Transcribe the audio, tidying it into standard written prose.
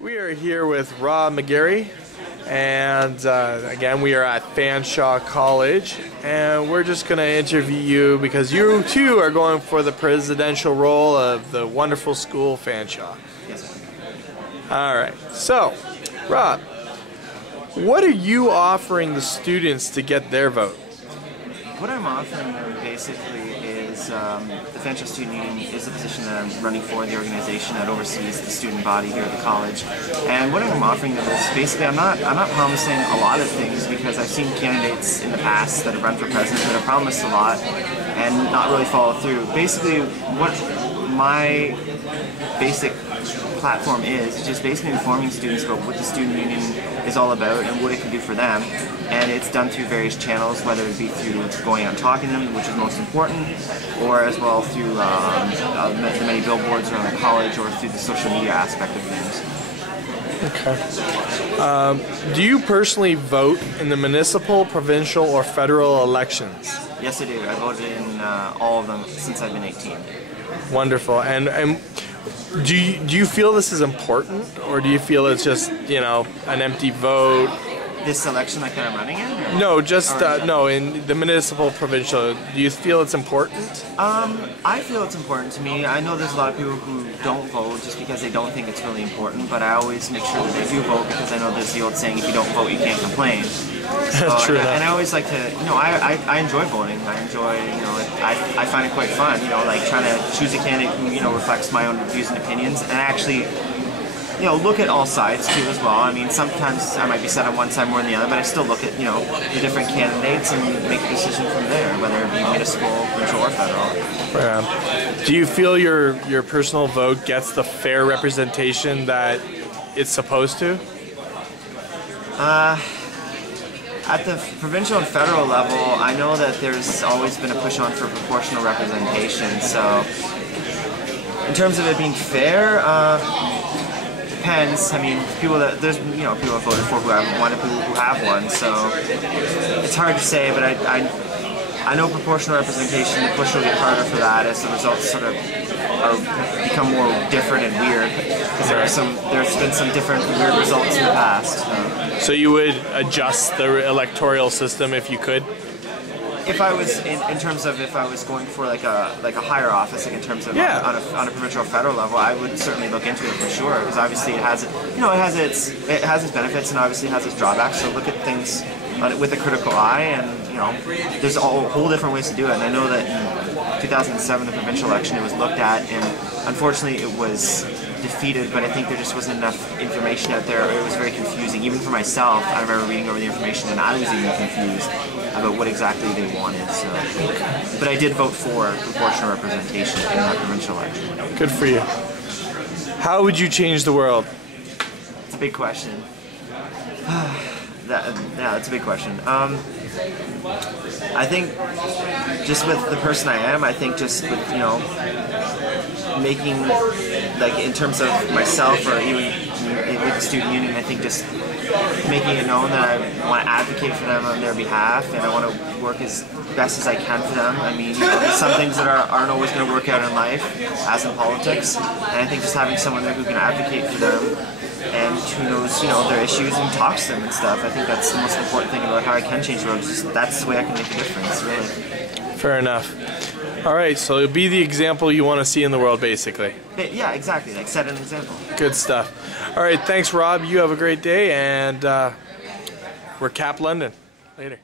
We are here with Rob McGarry, and again, we are at Fanshawe College, and we're just going to interview you because you too are going for the presidential role of the wonderful school Fanshawe. Yes, sir. All right, so Rob, what are you offering the students to get their vote? What I'm offering them basically is the Fanshawe Student Union is the position that I'm running for, the organization that oversees the student body here at the college. And what I'm offering them is basically I'm not promising a lot of things, because I've seen candidates in the past that have run for president that have promised a lot and not really follow through. Basically, what my basic platform is just basically informing students about what the student union is all about and what it can do for them. And it's done through various channels, whether it be through going out and talking to them, which is most important, or as well through the many billboards around the college, or through the social media aspect of things. Okay. Do you personally vote in the municipal, provincial, or federal elections? Yes, I do. I voted in all of them since I've been 18. Wonderful. And do you feel this is important, or do you feel it's just, you know, an empty vote? This election like that I'm running in? Or? No, just no, in the municipal, provincial. Do you feel it's important? I feel it's important to me. I know there's a lot of people who don't vote just because they don't think it's really important, but I always make sure that they do vote, because I know there's the old saying, if you don't vote, you can't complain. So, True. And I always like to, you know, I enjoy voting. I enjoy, you know, I find it quite fun, you know, like trying to choose a candidate who, you know, reflects my own views and opinions, and actually, you know, look at all sides too as well. I mean, sometimes I might be set on one side more than the other, but I still look at, you know, the different candidates and make a decision from there, whether it be municipal, provincial, or federal. Do you feel your personal vote gets the fair representation that it's supposed to? At the provincial and federal level, I know that there's always been a push on for proportional representation. So, in terms of it being fair, depends. I mean, there's people I've voted for who have one. So it's hard to say, but I know proportional representation, the push will get harder for that as the results sort of become more different and weird, because there's been some different weird results in the past. So you would adjust the electoral system if you could? If I was in terms of if I was going for like a higher office, like in terms of on a provincial or federal level, I would certainly look into it for sure, because obviously it has its benefits and obviously it has its drawbacks. So look at things with a critical eye, and you know, there's a whole different ways to do it. And I know that in 2007, the provincial election, it was looked at, and unfortunately it was defeated, but I think there just wasn't enough information out there. It was very confusing, even for myself. I remember reading over the information and I was even confused about what exactly they wanted. So, but I did vote for proportional representation in that provincial election. Good for you. How would you change the world? It's a big question. That's a big question. I think just with the person I am, I think just with, you know, making, like in terms of myself or even with the student union, I think just making it known that I want to advocate for them on their behalf, and I want to work as best as I can for them. I mean, you know, there's some things that aren't always going to work out in life, as in politics, and I think just having someone there who can advocate for them and who knows, you know, their issues and talks to them and stuff, I think that's the most important thing about how I can change the world. Just that's the way I can make a difference, really. Fair enough. All right, so be the example you want to see in the world, basically. Yeah, exactly. Like, set an example. Good stuff. All right, thanks, Rob. You have a great day, and we're CAPP London. Later.